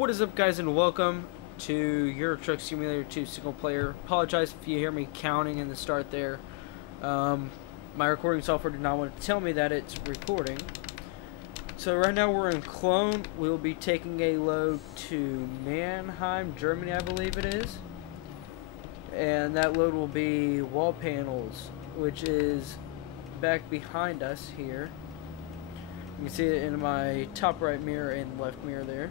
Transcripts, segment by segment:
What is up, guys, and welcome to Euro Truck Simulator 2 single player. Apologize if you hear me counting in the start there. My recording software did not want to tell me that it's recording. So right now we're in Cologne. We'll be taking a load to Mannheim, Germany, I believe it is. And that load will be wall panels, which is back behind us here. You can see it in my top right mirror and left mirror there.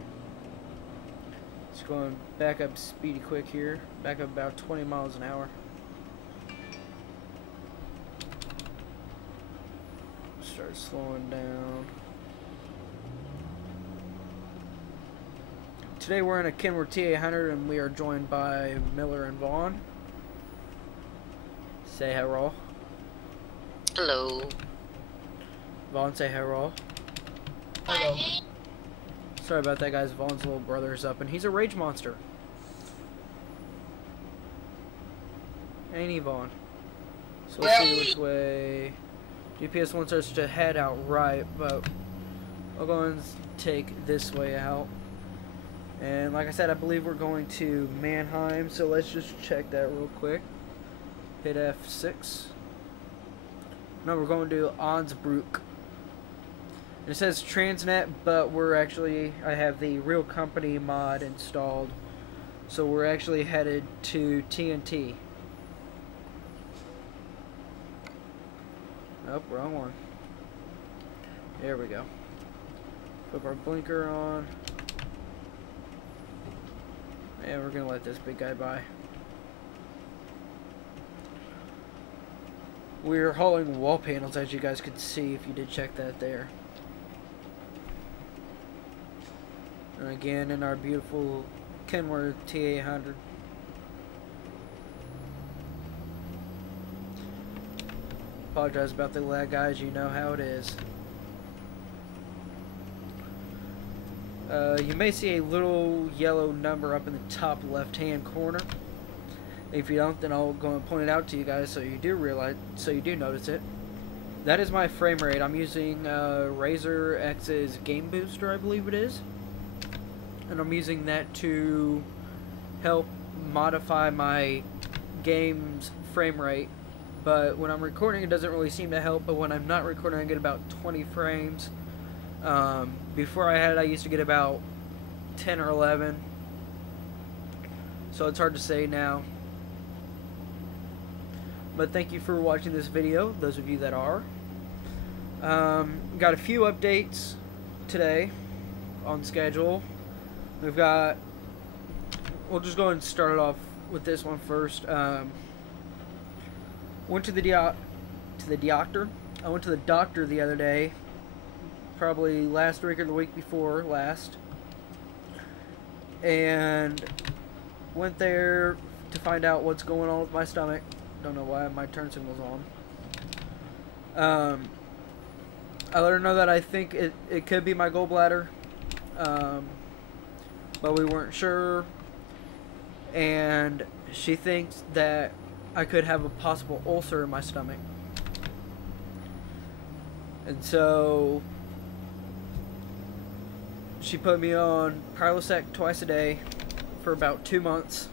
Just going back up speedy quick here. Back up about 20 miles an hour. Start slowing down. Today we're in a Kenworth T800 and we are joined by Miller and Vaughn. Say hello. Hello. Vaughn, say hello. Hello. Sorry about that, guys. Vaughn's little brother's up, and he's a rage monster. Ain't he, Vaughn? So let's see which way. GPS wants us to head out right, but I'll go and take this way out. And like I said, I believe we're going to Mannheim, so let's just check that real quick. Hit F6. No, we're going to Ansbruck. It says Transnet, but we're actually, I have the real company mod installed, so we're actually headed to TNT. Nope, wrong one. There we go. Put our blinker on. And we're gonna let this big guy by. We're hauling wall panels, as you guys could see if you did check that there. And again, in our beautiful Kenworth T800. Apologize about the lag, guys. You know how it is. You may see a little yellow number up in the top left-hand corner. If you don't, then I'll go and point it out to you guys so you do realize, so you do notice it. That is my frame rate. I'm using Razer X's Game Booster, I believe it is. And I'm using that to help modify my game's frame rate. But when I'm recording, it doesn't really seem to help. But when I'm not recording, I get about 20 frames. Before I used to get about 10 or 11. So it's hard to say now. But thank you for watching this video, those of you that are. Got a few updates today on schedule. We'll just go ahead and start it off with this one first. Went to the doctor. I went to the doctor the other day, probably last week or the week before last, and went there to find out what's going on with my stomach. Don't know why my turn signal's on. I let her know that I think it could be my gallbladder. But we weren't sure, and she thinks that I could have a possible ulcer in my stomach. And so she put me on Prilosec twice a day for about 2 months.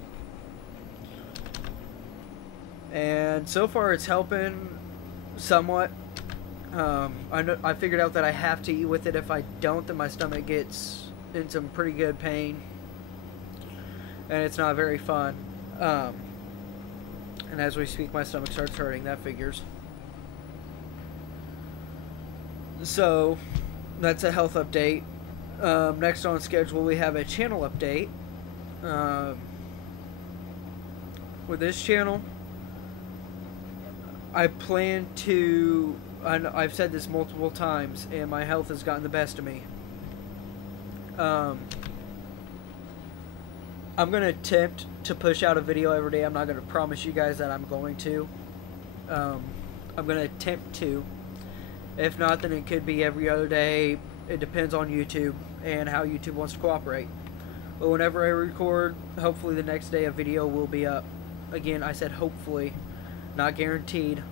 And so far it's helping somewhat. I figured out that I have to eat with it. If I don't, then my stomach gets in some pretty good pain, and it's not very fun. And as we speak, my stomach starts hurting. That figures. So that's a health update. Next on schedule, we have a channel update. With this channel, I plan to, I've said this multiple times, and my health has gotten the best of me. I'm going to attempt to push out a video every day. I'm not going to promise you guys that I'm going to. I'm going to attempt to. If not, then it could be every other day. It depends on YouTube and how YouTube wants to cooperate. But whenever I record, hopefully the next day a video will be up. Again, I said hopefully, not guaranteed.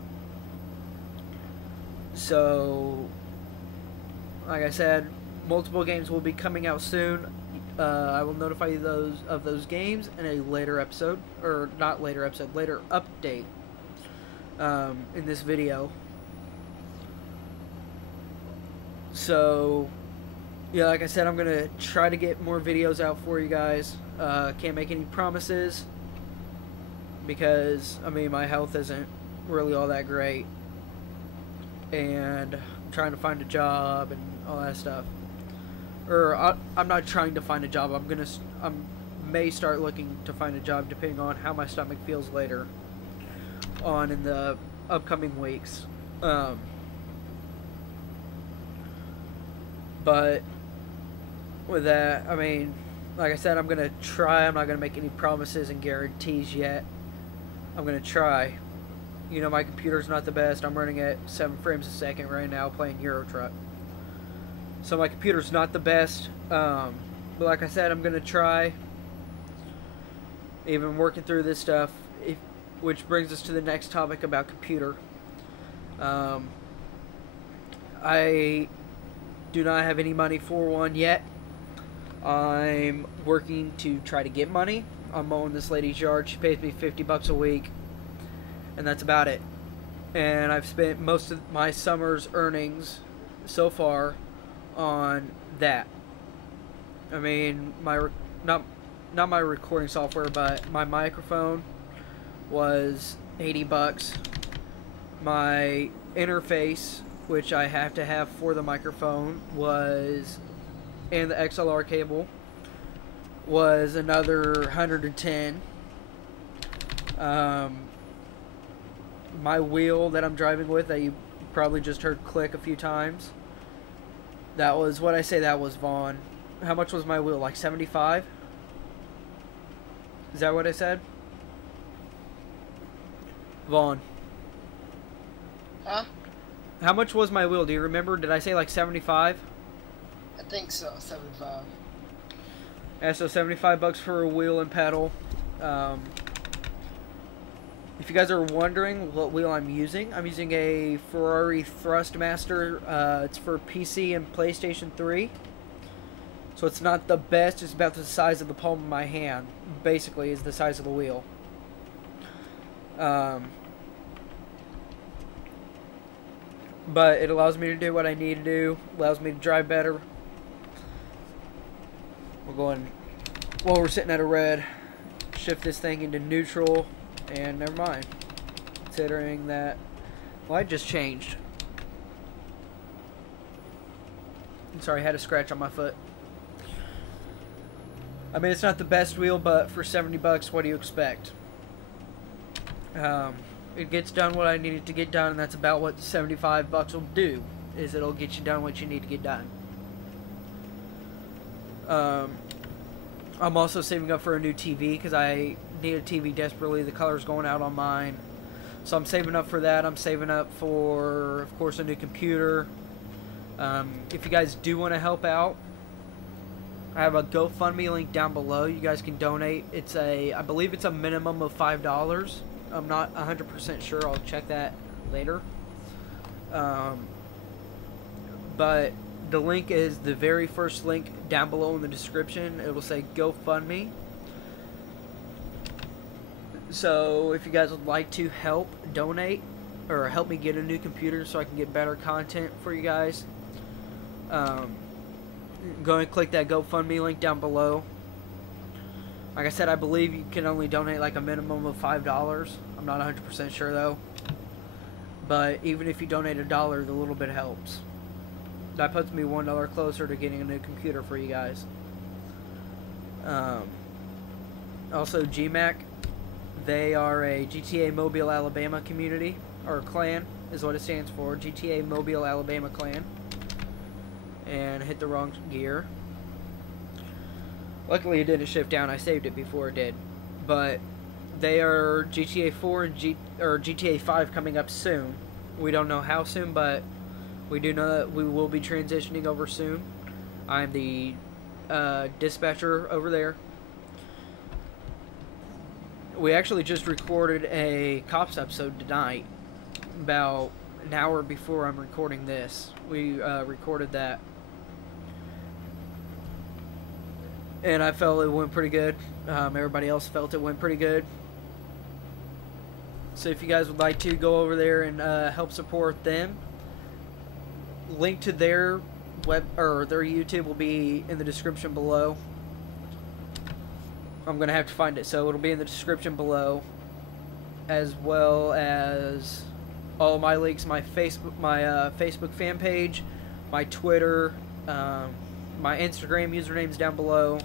So, like I said, multiple games will be coming out soon. I will notify you of those games in a later episode, or not later episode, later update in this video. So, yeah, like I said, I'm gonna try to get more videos out for you guys. Can't make any promises because, I mean, my health isn't really all that great, and I'm trying to find a job and all that stuff. Or I'm not trying to find a job. I may start looking to find a job depending on how my stomach feels later on in the upcoming weeks. But with that, I mean, like I said, I'm gonna try. I'm not gonna make any promises and guarantees yet. I'm gonna try. You know, my computer's not the best. I'm running at 7 frames a second right now playing Euro Truck. So my computer's not the best, but like I said, I'm going to try. Even working through this stuff, which brings us to the next topic about computer. I do not have any money for one yet. I'm working to try to get money. I'm mowing this lady's yard. She pays me 50 bucks a week, and that's about it. And I've spent most of my summer's earnings so far on that. I mean, not my recording software, but my microphone was 80 bucks. My interface, which I have to have for the microphone, and the XLR cable was another 110. My wheel that I'm driving with, that you probably just heard click a few times, that was, what I say, that was Vaughn. How much was my wheel? Like 75? Is that what I said? Vaughn. Huh? How much was my wheel? Do you remember? Did I say like 75? I think so, 75. Yeah, so 75 bucks for a wheel and pedal. If you guys are wondering what wheel I'm using a Ferrari Thrustmaster. It's for PC and PlayStation 3. So it's not the best. It's about the size of the palm of my hand. Basically, is the size of the wheel. But it allows me to do what I need to do. Allows me to drive better. We're sitting at a red. Shift this thing into neutral. And never mind. Considering that light just changed. I'm sorry, I had a scratch on my foot. I mean, it's not the best wheel, but for 70 bucks, what do you expect? It gets done what I need it to get done, and that's about what 75 bucks will do. Is it'll get you done what you need to get done. I'm also saving up for a new TV because I need a TV desperately. The color's going out on mine. So I'm saving up for that. I'm saving up for, of course, a new computer. If you guys do want to help out, I have a GoFundMe link down below. You guys can donate. I believe it's a minimum of $5. I'm not 100% sure. I'll check that later. But the link is the very first link down below in the description. It will say GoFundMe. So if you guys would like to help donate or help me get a new computer so I can get better content for you guys, go and click that GoFundMe link down below. Like I said, I believe you can only donate like a minimum of $5. I'm not 100% sure though. But even if you donate $1, the little bit helps. That puts me $1 closer to getting a new computer for you guys. Also, GMAC, they are a GTA Mobile, Alabama community, or clan is what it stands for. GTA Mobile, Alabama clan. And hit the wrong gear. Luckily it didn't shift down. I saved it before it did. But they are GTA 4 and GTA 5 coming up soon. We don't know how soon, but we do know that we will be transitioning over soon. I'm the dispatcher over there. We actually just recorded a Cops episode tonight, about an hour before I'm recording this. We recorded that. and I felt it went pretty good. Everybody else felt it went pretty good. So if you guys would like to go over there and help support them, link to their web or their YouTube will be in the description below. I'm gonna have to find it, so it'll be in the description below, as well as all my links, my Facebook fan page, my Twitter, my Instagram usernames down below,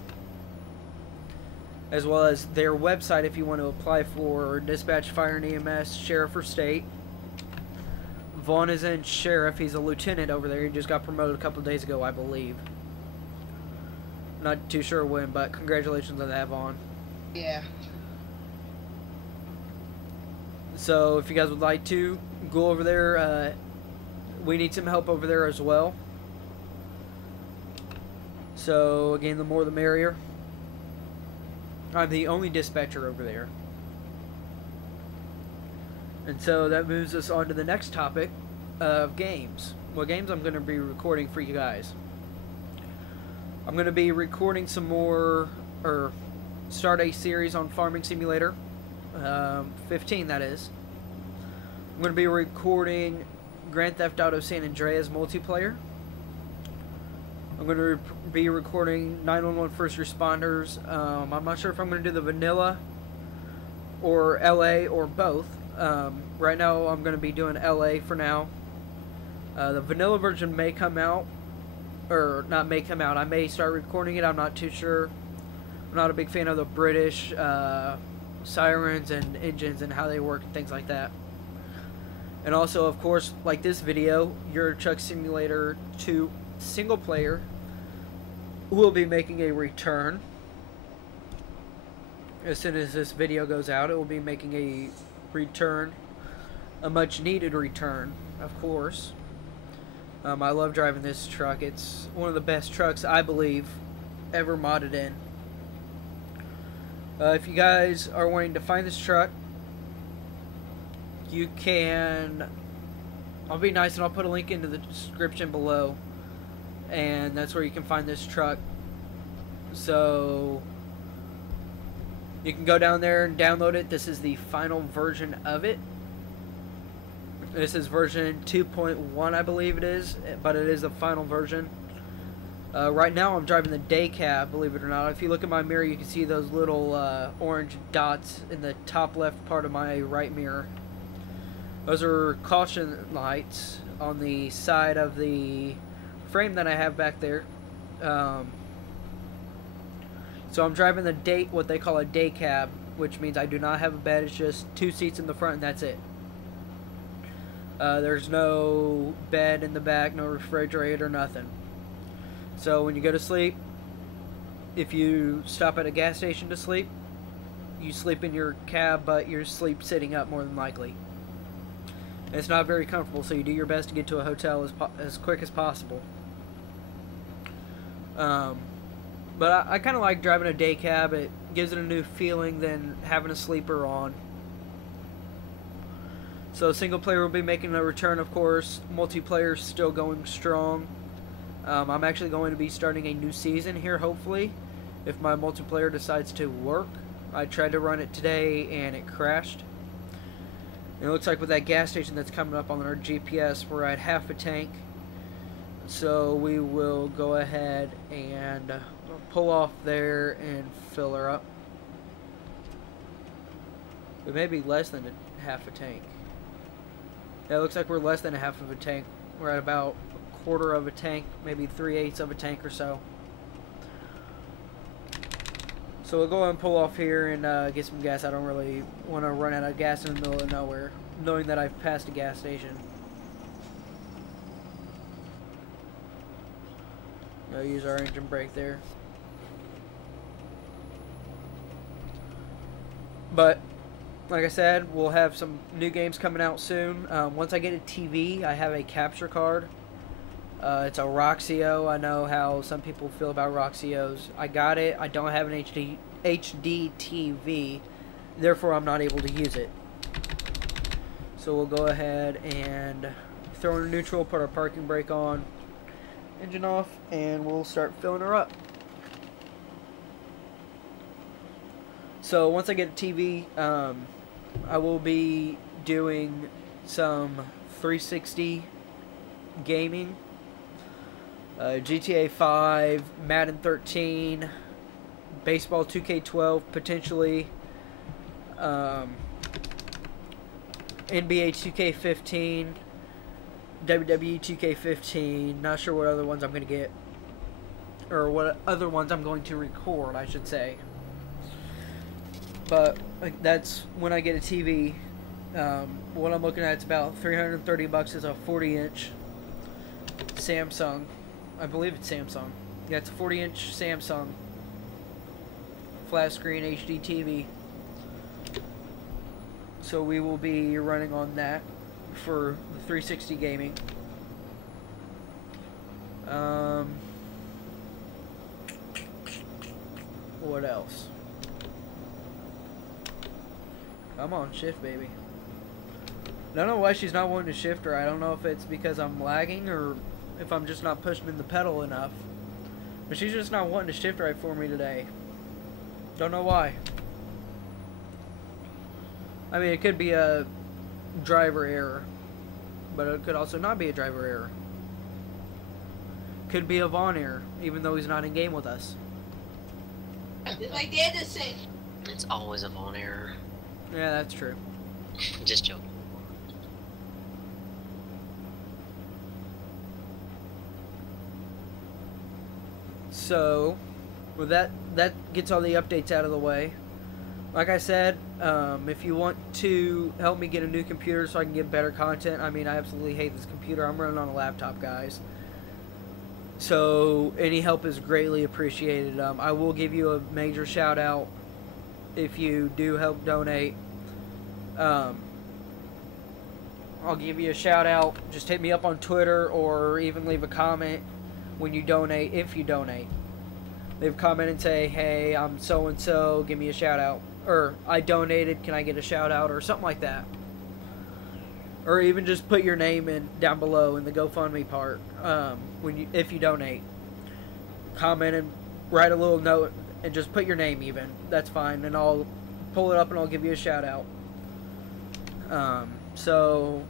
as well as their website if you want to apply for dispatch, fire, and EMS, sheriff, or state. Vaughn is in sheriff. He's a lieutenant over there. He just got promoted a couple of days ago, I believe. Not too sure when, but congratulations on that, Vaughn. Yeah. So if you guys would like to go over there, we need some help over there as well. So again, the more the merrier. I'm the only dispatcher over there. And so that moves us on to the next topic of games. What games I'm going to be recording for you guys. I'm going to be recording some more, or start a series on Farming Simulator. 15, that is. I'm going to be recording Grand Theft Auto San Andreas multiplayer. I'm going to be recording 911 First Responders. I'm not sure if I'm going to do the vanilla or LA or both. Right now I'm going to be doing LA for now. The vanilla version may come out, or not may come out. I may start recording it. I'm not too sure. I'm not a big fan of the British sirens and engines and how they work and things like that. And also, of course, like this video, Euro Truck Simulator 2 single player will be making a return. As soon as this video goes out, it will be making a return, a much needed return, of course. I love driving this truck. It's one of the best trucks, I believe, ever modded in. If you guys are wanting to find this truck, you can, I'll be nice and I'll put a link into the description below, and that's where you can find this truck. So you can go down there and download it. This is the final version of it. This is version 2.1, I believe it is, but it is the final version. Right now I'm driving the day cab, believe it or not. If you look at my mirror, you can see those little orange dots in the top left part of my right mirror. Those are caution lights on the side of the frame that I have back there. So I'm driving the what they call a day cab, which means I do not have a bed. It's just 2 seats in the front and that's it. There's no bed in the back, no refrigerator, nothing. So when you go to sleep, if you stop at a gas station to sleep, you sleep in your cab, but you sleep sitting up more than likely. And it's not very comfortable, so you do your best to get to a hotel as quick as possible. But I kind of like driving a day cab. It gives it a new feeling than having a sleeper on. So single player will be making a return, of course. Multiplayer is still going strong. I'm actually going to be starting a new season here, hopefully, if my multiplayer decides to work. I tried to run it today and it crashed. And it looks like with that gas station that's coming up on our GPS, we're at half a tank. So we will go ahead and pull off there and fill her up. It may be less than half a tank. Yeah, it looks like we're less than a half of a tank. We're at about a quarter of a tank, maybe 3/8 of a tank or so. So we'll go ahead and pull off here and get some gas. I don't really want to run out of gas in the middle of nowhere, knowing that I've passed a gas station. I'll use our engine brake there. But like I said, we'll have some new games coming out soon. Once I get a TV, I have a capture card. It's a Roxio. I know how some people feel about Roxios. I got it. I don't have an HD TV, therefore I'm not able to use it. So we'll go ahead and throw in neutral, put our parking brake on, engine off, and we'll start filling her up. So once I get a TV, I will be doing some 360 gaming, GTA 5, Madden 13, baseball 2K12 potentially, NBA 2K15, WWE 2K15. Not sure what other ones I'm going to get, or what other ones I'm going to record, I should say. But that's when I get a TV. What I'm looking at is about $330 is a 40-inch Samsung. I believe it's Samsung. Yeah, it's a 40-inch Samsung flat screen HD TV. So we will be running on that for the 360 gaming. What else? Come on, shift, baby. I don't know why she's not wanting to shift her. I don't know if it's because I'm lagging or if I'm just not pushing in the pedal enough. But she's just not wanting to shift right for me today. Don't know why. I mean, it could be a driver error, but it could also not be a driver error. Could be a Vaughn error, even though he's not in game with us. Like the other say. It's always a Vaughn error. Yeah, that's true. Just joking. So, with that gets all the updates out of the way. Like I said, if you want to help me get a new computer so I can get better content, I mean, I absolutely hate this computer. I'm running on a laptop, guys. So, any help is greatly appreciated. I will give you a major shout out if you do help donate. I'll give you a shout out. Just hit me up on Twitter or even leave a comment when you donate, if you donate. Leave a comment and say, hey, I'm so-and-so, give me a shout out. Or, I donated, can I get a shout out? Or something like that. Or even just put your name in down below in the GoFundMe part if you donate. Comment and write a little note and just put your name even. That's fine. And I'll pull it up and I'll give you a shout out. So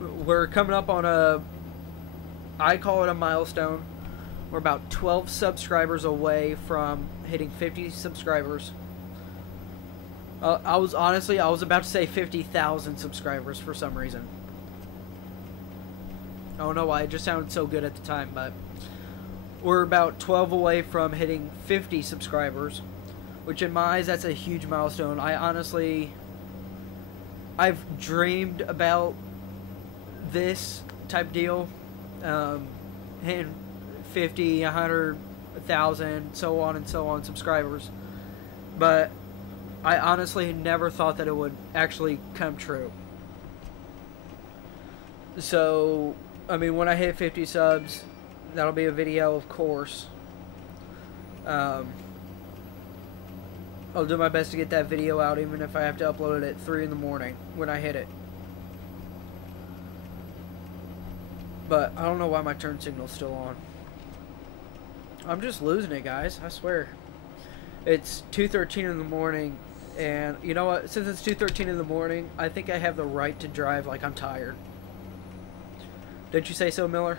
we're coming up on I call it a milestone. We're about 12 subscribers away from hitting 50 subscribers. I was about to say 50,000 subscribers for some reason. I don't know why, it just sounded so good at the time, but we're about 12 away from hitting 50 subscribers, which in my eyes, that's a huge milestone. I've dreamed about this type deal, hitting 50, 100, 1,000, so on and so on subscribers, but I honestly never thought that it would actually come true. So, I mean, when I hit 50 subs, that'll be a video, of course. I'll do my best to get that video out, even if I have to upload it at 3 in the morning when I hit it. But I don't know why my turn signal's still on. I'm just losing it, guys. I swear. It's 2:13 in the morning, and you know what? Since it's 2:13 in the morning, I think I have the right to drive like I'm tired. Don't you say so, Miller?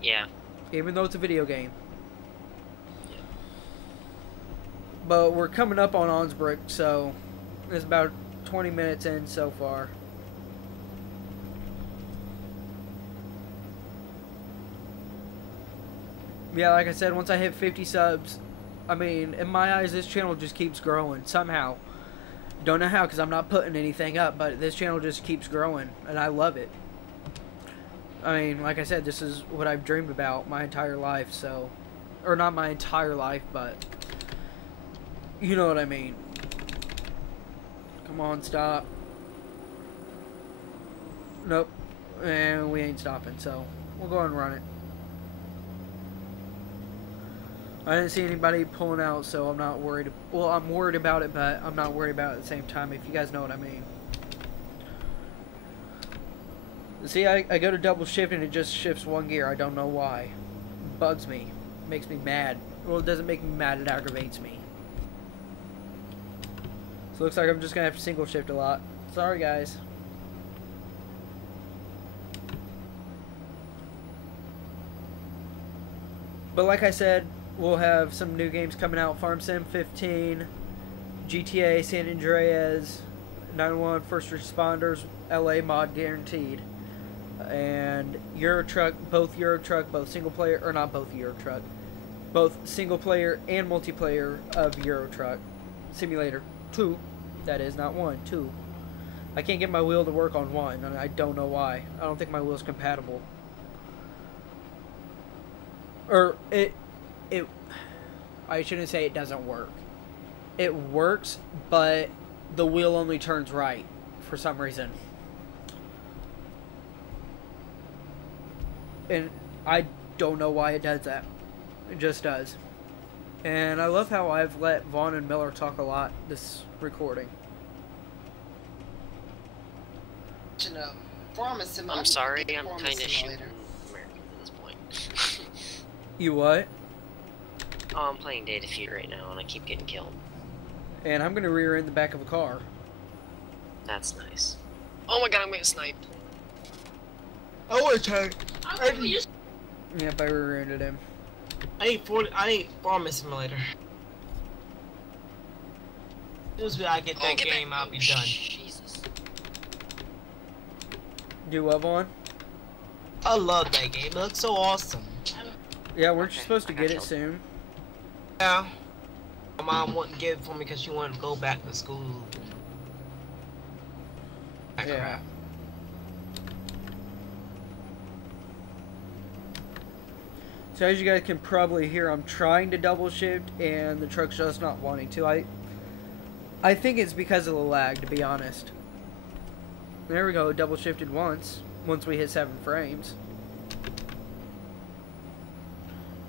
Yeah. Even though it's a video game. But we're coming up on Onsbrook, so it's about 20 minutes in so far. Yeah, like I said, once I hit 50 subs, I mean, in my eyes, this channel just keeps growing somehow. Don't know how, because I'm not putting anything up, but this channel just keeps growing, and I love it. I mean, like I said, this is what I've dreamed about my entire life, so... Or not my entire life, but... You know what I mean. Come on, stop. Nope. And we ain't stopping, so... We'll go and run it. I didn't see anybody pulling out, so I'm not worried. Well, I'm worried about it, but I'm not worried about it at the same time, if you guys know what I mean. See, I go to double shift and it just shifts one gear. I don't know why. It bugs me. makes me mad. Well, it doesn't make me mad, it aggravates me. So it looks like I'm just gonna have to single shift a lot. Sorry, guys. But like I said, we'll have some new games coming out. Farm Sim 15, GTA San Andreas, 911 First Responders, LA mod guaranteed. And Euro Truck, both single player, or not both Euro Truck, both single player and multiplayer of Euro Truck Simulator 2, that is, not 1, 2. I can't get my wheel to work on 1, and I don't know why. I don't think my wheel's compatible. Or, I shouldn't say it doesn't work. It works, but the wheel only turns right for some reason. And I don't know why it does that. It just does. And I love how I've let Vaughn and Miller talk a lot this recording. I'm sorry, I'm kind of shooting American at this point. You what? Oh, I'm playing Data Feud right now, and I keep getting killed. And I'm gonna rear end the back of a car. That's nice. Oh my god, I'm getting sniped. Oh, it's hard. Yep, I rear-ended him. I need Farming Simulator. As soon as I get that game, I'll be done. Jesus. Do what, Vaughn? I love that game. It looks so awesome. Yeah, weren't you supposed to get it soon? Yeah. My mom wouldn't give it for me because she wanted to go back to school. Yeah. Crap. So as you guys can probably hear, I'm trying to double shift and the truck's just not wanting to. I think it's because of the lag, to be honest. There we go, double shifted once we hit 7 frames.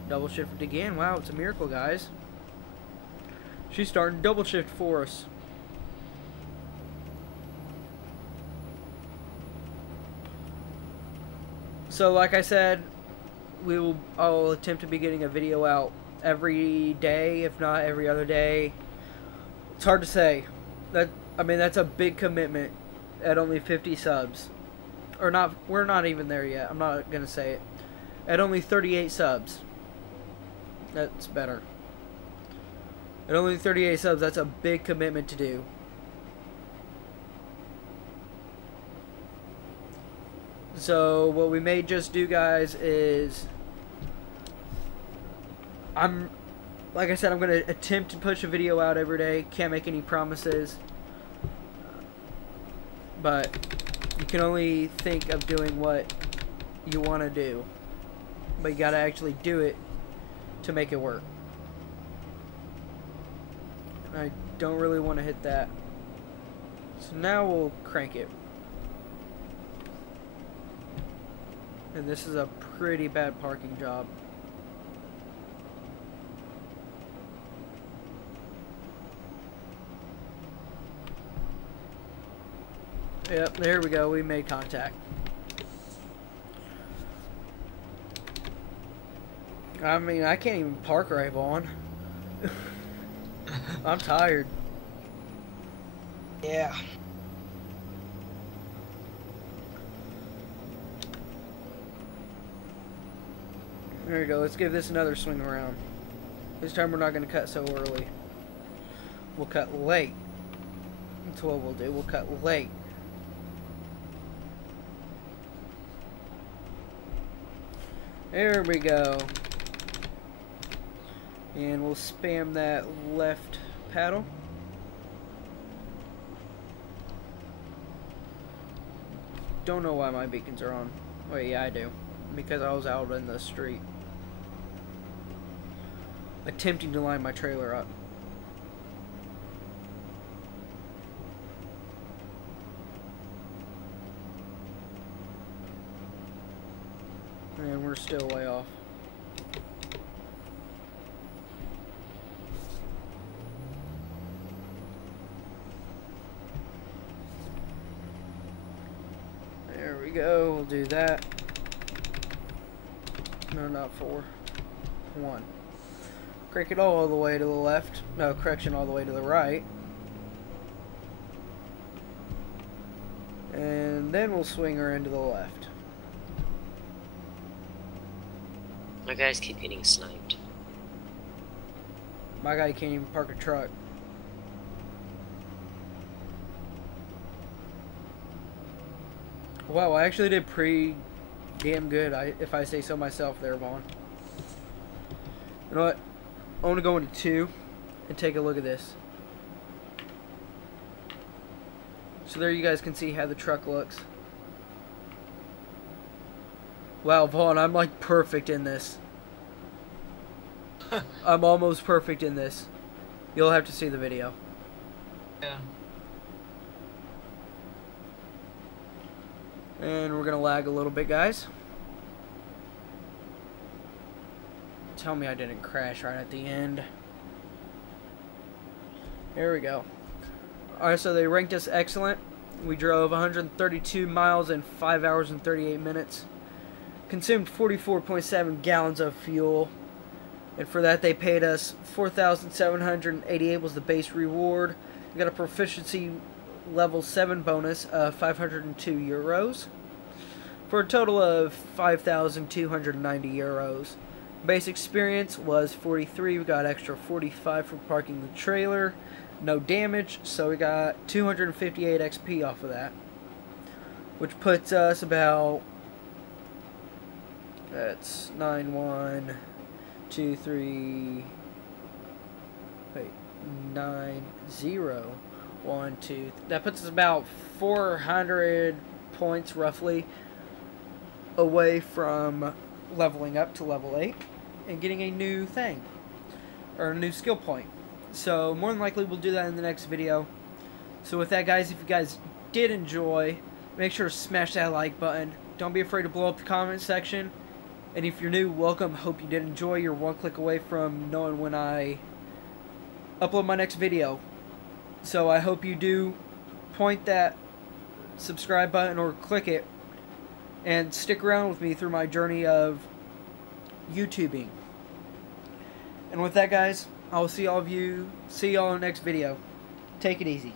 Double shifted again. Wow, it's a miracle, guys. She's starting to double shift for us. So like I said, I'll attempt to be getting a video out every day, if not every other day. It's hard to say. That's a big commitment at only 50 subs. Or not, we're not even there yet. I'm not gonna say it. At only 38 subs. That's better. At only 38 subs, that's a big commitment to do. So what we may just do, guys, is like I said, I'm going to attempt to push a video out every day. Can't make any promises. But you can only think of doing what you want to do. But you got to actually do it to make it work. And I don't really want to hit that. So now we'll crank it. And this is a pretty bad parking job. Yep, there we go. We made contact. I mean, I can't even park right, Vaughn. I'm tired. Yeah. There we go. Let's give this another swing around. This time we're not going to cut so early. We'll cut late. That's what we'll do. We'll cut late. There we go. And we'll spam that left paddle. Don't know why my beacons are on. Wait, yeah, I do. Because I was out in the street attempting to line my trailer up. And we're still way off. There we go, we'll do that. No, not 4. 1. Crank it all the way to the left. No, correction, all the way to the right. And then we'll swing her into the left. My guys keep getting sniped. My guy can't even park a truck. Wow, I actually did pretty damn good, if I say so myself there, Vaughn. You know what? I want to go into 2 and take a look at this. So there you guys can see how the truck looks. Wow, Vaughn, I'm like perfect in this. I'm almost perfect in this. You'll have to see the video. Yeah. And we're gonna lag a little bit, guys. Tell me I didn't crash right at the end. There we go. Alright, so they ranked us excellent. We drove 132 miles in 5 hours and 38 minutes. Consumed 44.7 gallons of fuel. And for that they paid us $4,788 was the base reward. We got a proficiency level 7 bonus of 502 euros. For a total of 5,290 euros. Base experience was 43. We got extra 45 for parking the trailer. No damage, so we got 258 XP off of that. Which puts us about... That's 9, 1, 2, 3... Wait, 9, 0, 1, 2... That puts us about 400 points, roughly, away from leveling up to level 8 and getting a new thing. Or a new skill point. So, more than likely, we'll do that in the next video. So with that, guys, if you guys did enjoy, make sure to smash that like button. Don't be afraid to blow up the comment section. And if you're new, welcome. Hope you did enjoy. You're one click away from knowing when I upload my next video. So I hope you do point that subscribe button or click it and stick around with me through my journey of YouTubing. And with that, guys, I will see all of you. See y'all in the next video. Take it easy.